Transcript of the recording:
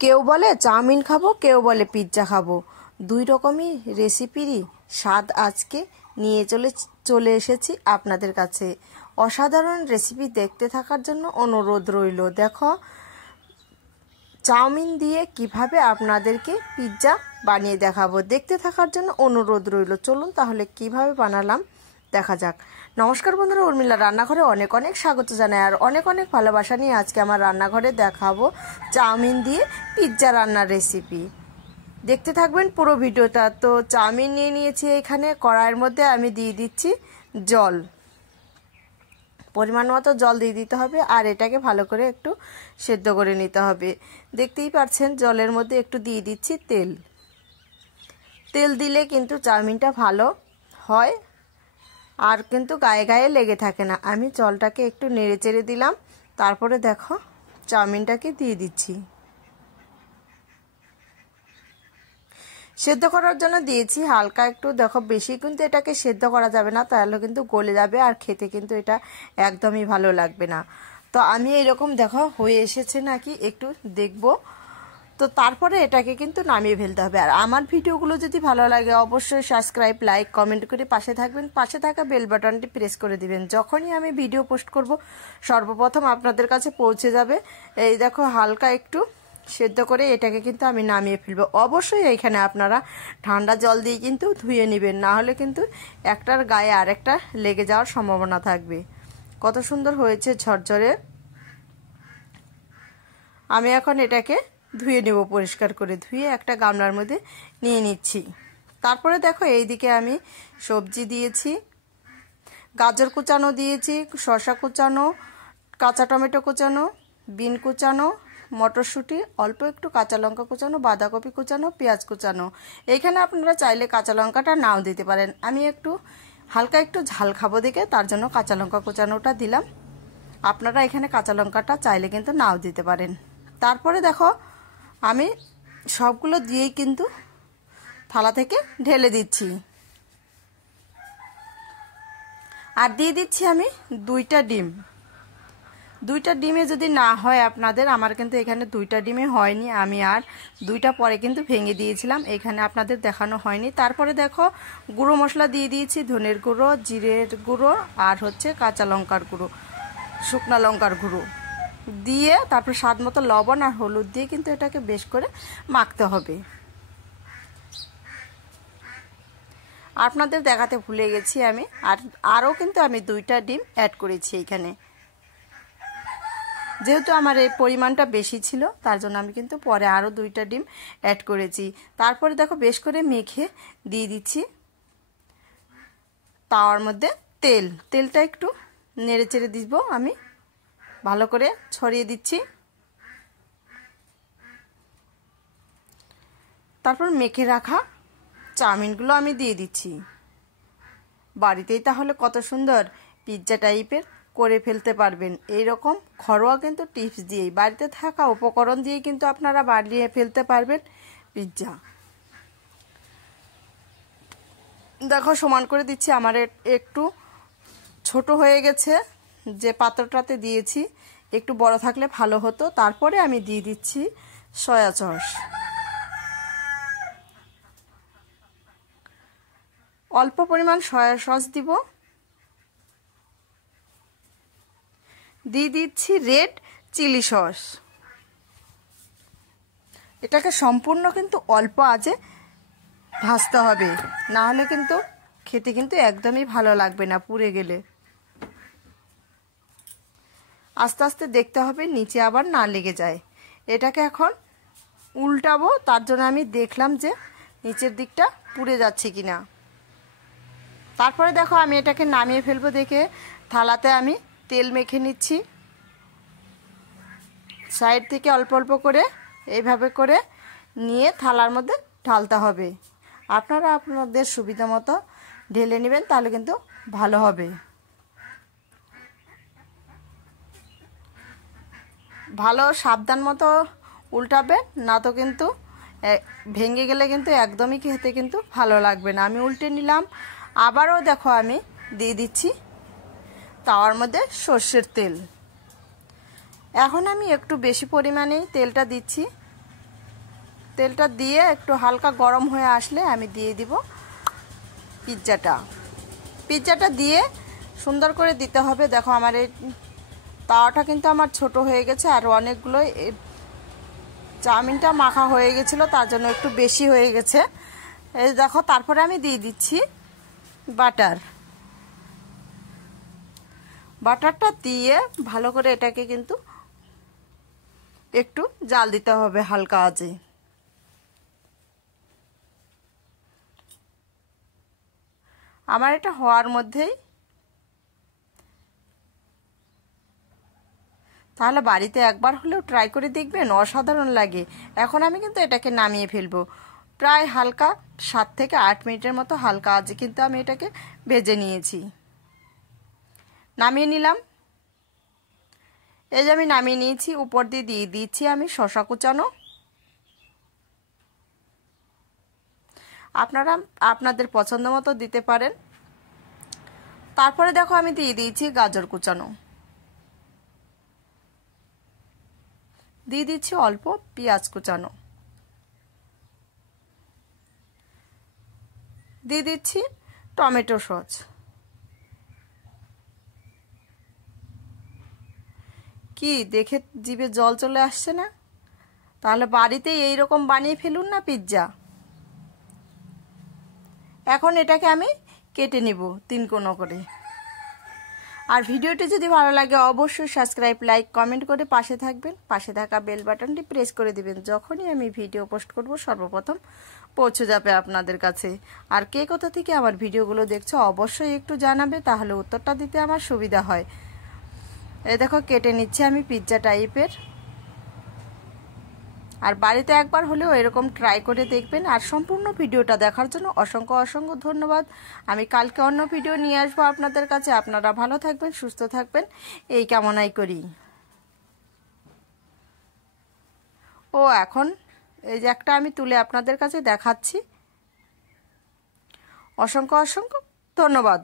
কেউ বলে চাউমিন খাবো, কেউ বলে পিৎজা খাবো। দুই রকমই রেসিপিরই স্বাদ আজকে নিয়ে চলে এসেছি আপনাদের কাছে। অসাধারণ রেসিপি দেখতে থাকার জন্য অনুরোধ রইল। দেখো চাউমিন দিয়ে কিভাবে আপনাদেরকে পিৎজা বানিয়ে দেখাবো। দেখতে থাকার জন্য অনুরোধ রইল। চলুন তাহলে কিভাবে বানালাম দেখা যাক। নমস্কার বন্ধুরা, উর্মিলা রান্নাঘরে অনেক অনেক স্বাগত জানাই আর অনেক অনেক ভালোবাসা নিয়ে আজকে আমার রান্নাঘরে দেখাবো চাউমিন দিয়ে পিৎজা রান্নার রেসিপি। দেখতে থাকবেন পুরো ভিডিওটা। তো চাউমিন নিয়ে নিয়েছি, এখানে কড়াইয়ের মধ্যে আমি দিয়ে দিচ্ছি জল, পরিমাণ মতো জল দিয়ে দিতে হবে আর এটাকে ভালো করে একটু সেদ্ধ করে নিতে হবে। দেখতেই পাচ্ছেন জলের মধ্যে একটু দিয়ে দিচ্ছি তেল। তেল দিলে কিন্তু চাউমিনটা ভালো হয় আর কিন্তু গায়ে গায়ে লেগে থাকে না। আমি জলটাকে একটু নেড়ে চেড়ে দিলাম, তারপরে দেখো চাউমিনটাকে দিয়ে দিচ্ছি। সেদ্ধ করার জন্য দিয়েছি হালকা একটু। দেখো বেশি কিন্তু এটাকে সেদ্ধ করা যাবে না, তাহলে কিন্তু গলে যাবে আর খেতে কিন্তু এটা একদমই ভালো লাগবে না। তো আমি এরকম দেখো হয়ে এসেছে নাকি একটু দেখবো। তো তারপরে এটাকে কিন্তু নামিয়ে ফেলতে হবে। আর আমার ভিডিওগুলো যদি ভালো লাগে অবশ্যই সাবস্ক্রাইব, লাইক, কমেন্ট করে পাশে থাকবেন। পাশে থাকা বেল বাটনটি প্রেস করে দিবেন। যখনই আমি ভিডিও পোস্ট করব সর্বপ্রথম আপনাদের কাছে পৌঁছে যাবে। এই দেখো হালকা একটু সেদ্ধ করে এটাকে কিন্তু আমি নামিয়ে ফেলবো। অবশ্যই এইখানে আপনারা ঠান্ডা জল দিয়ে কিন্তু ধুয়ে নেবেন, না হলে কিন্তু একটার গায়ে আরেকটা লেগে যাওয়ার সম্ভাবনা থাকবে। কত সুন্দর হয়েছে ঝরঝরে। আমি এখন এটাকে ধুয়ে নেব, পরিষ্কার করে ধুয়ে একটা গামলার মধ্যে নিয়ে নিচ্ছি। তারপরে দেখো এইদিকে আমি সবজি দিয়েছি, গাজর কুচানো দিয়েছি, শসা কুচানো, কাঁচা টমেটো কুচানো, বিন কুচানো, মটরশুঁটি, অল্প একটু কাঁচা লঙ্কা কুচানো, বাঁধাকপি কুচানো, পেঁয়াজ কুচানো। এইখানে আপনারা চাইলে কাঁচা লঙ্কাটা নাও দিতে পারেন। আমি একটু হালকা একটু ঝাল খাবো দেখে তার জন্য কাঁচা লঙ্কা কুচানোটা দিলাম। আপনারা এখানে কাঁচা লঙ্কাটা চাইলে কিন্তু নাও দিতে পারেন। তারপরে দেখো আমি সবগুলো দিয়েই কিন্তু থালা থেকে ঢেলে দিচ্ছি। আর দিয়ে দিচ্ছি আমি দুইটা ডিম। দুইটা ডিমে যদি না হয় আপনাদের, আমার কিন্তু এখানে দুইটা ডিমে হয়নি, আমি আর দুইটা পরে কিন্তু ভেঙে দিয়েছিলাম, এখানে আপনাদের দেখানো হয়নি। তারপরে দেখো গুঁড়ো মশলা দিয়ে দিয়েছি, ধনের গুঁড়ো, জিরের গুঁড়ো আর হচ্ছে কাঁচা লঙ্কার গুঁড়ো, শুকনা লঙ্কার গুঁড়ো দিয়ে তারপর স্বাদ মতো লবণ আর হলুদ দিয়ে কিন্তু এটাকে বেশ করে মাখতে হবে। আপনাদের দেখাতে ভুলে গেছি আমি, আরও কিন্তু আমি দুইটা ডিম অ্যাড করেছি এইখানে। যেহেতু আমার এই পরিমাণটা বেশি ছিল তার জন্য আমি কিন্তু পরে আরও দুইটা ডিম অ্যাড করেছি। তারপরে দেখো বেশ করে মেখে দিয়ে দিচ্ছি তাওয়ার মধ্যে তেলটা একটু নেড়ে চেড়ে দিব, আমি ভালো করে ছড়িয়ে দিচ্ছি। তারপর মেখে রাখা চাউমিনগুলো আমি দিয়ে দিচ্ছি। বাড়িতেই তাহলে কত সুন্দর পিৎজা টাইপের করে ফেলতে পারবেন। এইরকম ঘরোয়া কিন্তু টিপস দিয়েই, বাড়িতে থাকা উপকরণ দিয়ে কিন্তু আপনারা বানিয়ে ফেলতে পারবেন পিৎজা। দেখো সমান করে দিচ্ছি, আমার একটু ছোট হয়ে গেছে, যে পাত্রটাতে দিয়েছি একটু বড় থাকলে ভালো হতো। তারপরে আমি দিয়ে দিচ্ছি সয়া সস, অল্প পরিমাণ সয়া সস দিব। দিয়ে দিচ্ছি রেড চিলি সস। এটাকে সম্পূর্ণ কিন্তু অল্প আঁচে ভাজতে হবে, না হলে কিন্তু খেতে কিন্তু একদমই ভালো লাগবে না, পুড়ে গেলে। আস্তে আস্তে দেখতে হবে নিচে আবার না লেগে যায়। এটাকে এখন উল্টাবো, তার জন্য আমি দেখলাম যে নিচের দিকটা পুড়ে যাচ্ছে কিনা। তারপরে দেখো আমি এটাকে নামিয়ে ফেলবো দেখে থালাতে আমি তেল মেখে নিচ্ছি। সাইড থেকে অল্প অল্প করে এইভাবে করে নিয়ে থালার মধ্যে ঢালতে হবে। আপনারা আপনাদের সুবিধা মতো ঢেলে নেবেন, তাহলে কিন্তু ভালো হবে। ভালো সাবধান মতো উল্টাবেন, না তো কিন্তু ভেঙে গেলে কিন্তু একদমই খেতে কিন্তু ভালো লাগবে না। আমি উল্টে নিলাম। আবারও দেখো আমি দিয়ে দিচ্ছি তাওয়ার মধ্যে সর্ষের তেল। এখন আমি একটু বেশি পরিমাণেই তেলটা দিচ্ছি, তেলটা দিয়ে একটু হালকা গরম হয়ে আসলে আমি দিয়ে দিব পিৎজাটা দিয়ে সুন্দর করে দিতে হবে। দেখো আমার এই তাওয়াটা কিন্তু আমার ছোট হয়ে গেছে, আর অনেকগুলো চাউমিনটা মাখা হয়ে গেছিলো, তার জন্য একটু বেশি হয়ে গেছে। এই দেখো, তারপরে আমি দিয়ে দিচ্ছি বাটারটা দিয়ে ভালো করে এটাকে কিন্তু একটু জাল দিতে হবে হালকা আঁচে। আমার এটা হওয়ার মধ্যেই, তাহলে বাড়িতে একবার হলেও ট্রাই করে দেখবেন, অসাধারণ লাগে। এখন আমি কিন্তু এটাকে নামিয়ে ফেলবো। প্রায় হালকা 7 থেকে 8 মিনিটের মতো হালকা আঁচে কিন্তু আমি এটাকে ভেজে নিয়েছি। নামিয়ে নিলাম। এই যে আমি নামিয়ে নিয়েছি, উপর দিয়ে দিয়ে দিচ্ছি আমি শসা কুচানো। আপনারা আপনাদের পছন্দ মতো দিতে পারেন। তারপরে দেখো আমি দিয়ে দিয়েছি গাজর কুচানো, দিয়ে দিচ্ছি অল্প পেঁয়াজ কুচানো, দিয়ে দিচ্ছি টমেটো সস। কি দেখে জিভে জল চলে আসছে না? তাহলে বাড়িতেই এইরকম বানিয়ে ফেলুন না পিৎজা। এখন এটাকে আমি কেটে নিব 3 কোণ করে। আর ভিডিওটি যদি ভালো লাগে অবশ্যই সাবস্ক্রাইব, লাইক, কমেন্ট করে পাশে থাকবেন। পাশে থাকা বেল বাটনটি প্রেস করে দিবেন, যখনই আমি ভিডিও পোস্ট করব সর্বপ্রথম পৌঁছে যাবে আপনাদের কাছে। আর কে কোথা থেকে আমার ভিডিওগুলো দেখছো অবশ্যই একটু জানাবে, তাহলে উত্তরটা দিতে আমার সুবিধা হয়। এই দেখো কেটে নিচ্ছি আমি পিৎজা টাইপের। আর বাড়িতে একবার হলেও এরকম ট্রাই করে দেখবেন। আর সম্পূর্ণ ভিডিওটা দেখার জন্য অসংখ্য ধন্যবাদ। আমি কালকে অন্য ভিডিও নিয়ে আসবো আপনাদের কাছে। আপনারা ভালো থাকবেন, সুস্থ থাকবেন, এই কামনাই করি। এখন এই যে একটা আমি তুলে আপনাদের কাছে দেখাচ্ছি। অসংখ্য ধন্যবাদ।